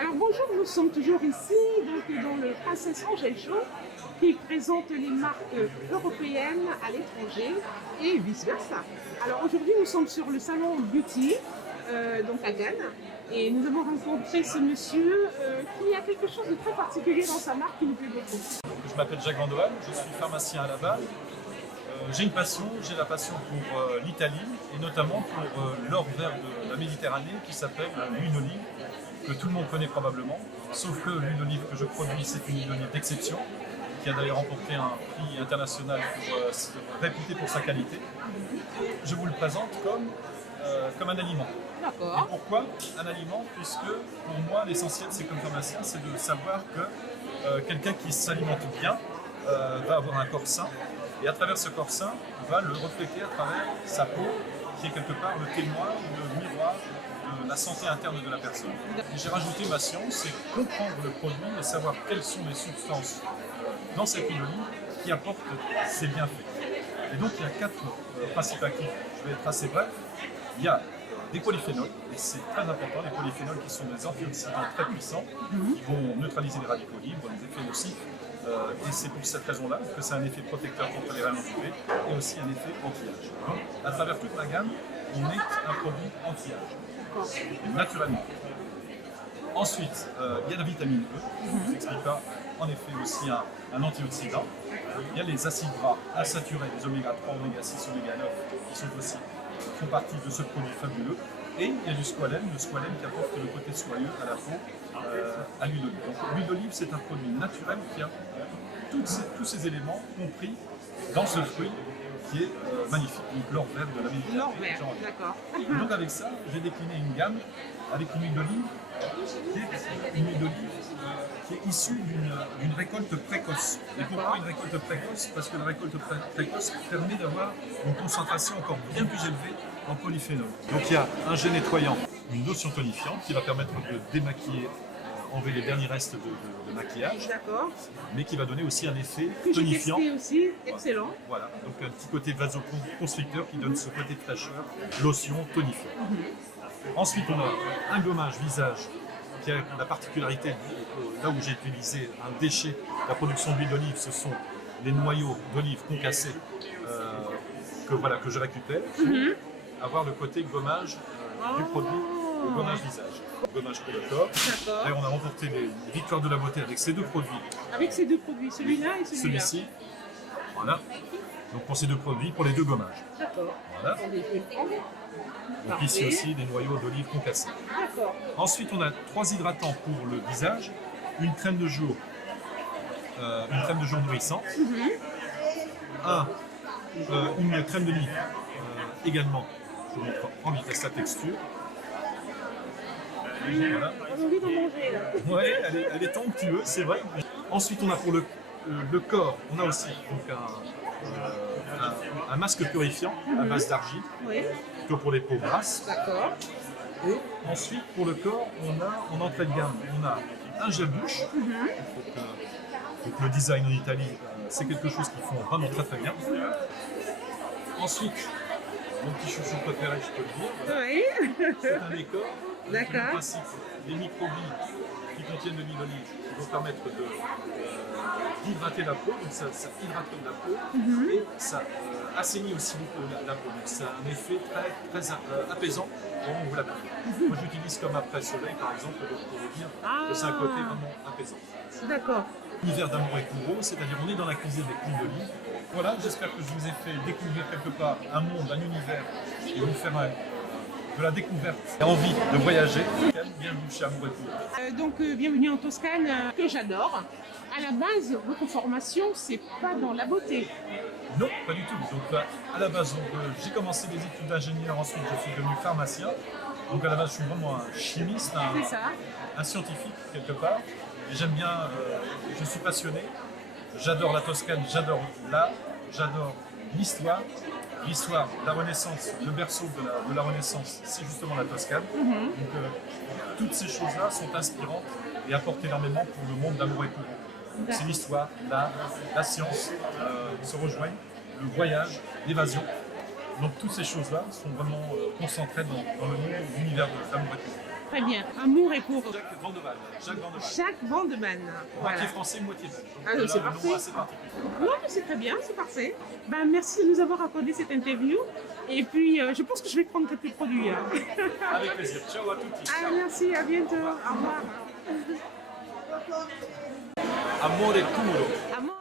Alors bonjour, nous sommes toujours ici donc, dans le Princess Angel Show qui présente les marques européennes à l'étranger et vice versa. Alors aujourd'hui nous sommes sur le salon Beauty, donc à Cannes, et nous avons rencontré ce monsieur qui a quelque chose de très particulier dans sa marque qui nous plaît beaucoup. Je m'appelle Jacques Vandoal, je suis pharmacien à la base. J'ai la passion pour l'Italie et notamment pour l'or vert de la Méditerranée qui s'appelle l'huile d'olive, que tout le monde connaît probablement, sauf que l'huile d'olive que je produis, c'est une huile d'olive d'exception, qui a d'ailleurs remporté un prix international réputé pour sa qualité. Je vous le présente comme un aliment. D'accord. Et pourquoi un aliment? Puisque pour moi, l'essentiel, c'est comme pharmacien, c'est de savoir que quelqu'un qui s'alimente bien va avoir un corps sain. Et à travers ce corps sain, on va le refléter à travers sa peau, qui est quelque part le témoin ou le miroir de la santé interne de la personne. Et j'ai rajouté ma science, c'est comprendre le produit et savoir quelles sont les substances dans cette huile d'olive qui apportent ces bienfaits. Et donc il y a 4 principes actifs. Je vais être assez bref. Il y a des polyphénols, et c'est très important, les polyphénols qui sont des antioxydants très puissants, qui vont neutraliser les radicaux libres, les effets nocifs. Et c'est pour cette raison-là que c'est un effet protecteur contre les rayons UV et aussi un effet anti-âge. Donc, à travers toute la gamme, on est un produit anti-âge, naturellement. Ensuite, il y a la vitamine E, je ne vous explique pas, en effet aussi un antioxydant. Il y a les acides gras insaturés, les oméga 3, oméga 6, oméga 9, qui font partie de ce produit fabuleux. Et il y a du squalène, le squalène qui apporte le côté soyeux à la peau, à l'huile d'olive. Donc l'huile d'olive, c'est un produit naturel qui a tous ces éléments compris dans ce fruit qui est magnifique, donc l'or vert de la Méditerranée. L'or vert, d'accord. Et donc avec ça, j'ai décliné une gamme avec une huile d'olive qui est issue d'une récolte précoce. Et pourquoi une récolte précoce? Parce que la récolte précoce permet d'avoir une concentration encore bien plus élevée en polyphénol. Donc il y a un gel nettoyant, une lotion tonifiante qui va permettre de démaquiller, enlever les derniers restes de maquillage, mais qui va donner aussi un effet tonifiant. J'ai testé aussi, excellent. Voilà, donc un petit côté vasoconstricteur qui donne ce côté fraîcheur, lotion tonifiant. Ensuite, on a un gommage visage qui a la particularité, là où j'ai utilisé un déchet, la production d'huile d'olive, ce sont les noyaux d'olive concassés que je récupère pour avoir le côté gommage du produit, le gommage visage. Gommage pour le corps. Et on a remporté les victoires de la beauté avec ces deux produits. Avec ces deux produits, celui-là et celui-là. Celui-ci, voilà. Donc pour ces deux produits, pour les deux gommages. D'accord. Voilà. Donc ici aussi, des noyaux d'olive concassés. D'accord. Ensuite, on a 3 hydratants pour le visage, une crème de jour nourrissante, une crème de nuit également. Je vous montre en vitesse la texture. Voilà. On a envie d'en manger là. Ouais, elle est tendre un petit peu, c'est vrai. Ensuite, on a pour le corps, on a aussi donc un masque purifiant à base d'argile, plutôt pour les peaux grasses. D'accord. Et ensuite, pour le corps, en entrée de gamme, on a un gel douche. Donc le design en Italie, c'est quelque chose qu'ils font vraiment très très bien. Ensuite, mon petit chouchou préféré, je peux le dire, voilà. Oui. C'est un écor. D'accord. Le principe, les microbilles qui contiennent de l'huile d'olive qui vont permettre d'hydrater la peau, donc ça hydrate la peau et ça assainit aussi beaucoup la peau. Donc c'est un effet très, très apaisant quand on vous la peau. Moi j'utilise comme après-soleil par exemple pour vous dire que c'est un côté vraiment apaisant. D'accord. Univers d'amour et courbeau, c'est-à-dire on est dans la cuisine avec l'huile d'olive. Voilà, j'espère que je vous ai fait découvrir quelque part un monde, un univers qui vous faire de la découverte et envie de voyager. Bienvenue chez Amour et Courbeau. Donc bienvenue en Toscane, que j'adore. À la base, votre formation, c'est pas dans la beauté. Non, pas du tout. Donc à la base, j'ai commencé des études d'ingénieur, ensuite je suis devenu pharmacien. Donc à la base, je suis vraiment un chimiste, un scientifique quelque part. Et j'aime bien, je suis passionné. J'adore la Toscane, j'adore l'art, j'adore l'histoire. L'histoire, la Renaissance, le berceau de la Renaissance, c'est justement la Toscane. Donc toutes ces choses-là sont inspirantes et apportent énormément pour le monde d'Amour et Courbeau. C'est l'histoire, l'art, la science se rejoignent, le voyage, l'évasion. Donc toutes ces choses-là sont vraiment concentrées dans le monde, l'univers d'Amour et Courbeau. Très bien. Amour et pour Jacques Vandeval. Jacques Vandeval. Jacques Vandeman. Voilà. Moitié français, moitié belge. Donc, Ah, elle a c'est un parfait. nom assez particulier. Non, mais c'est très bien, c'est parfait. Ben, merci de nous avoir accordé cette interview. Et puis, je pense que je vais prendre quelques produits. Hein. Avec plaisir. Ciao à tutti. Ah, merci, à bientôt. Au revoir. Amore puro. Amore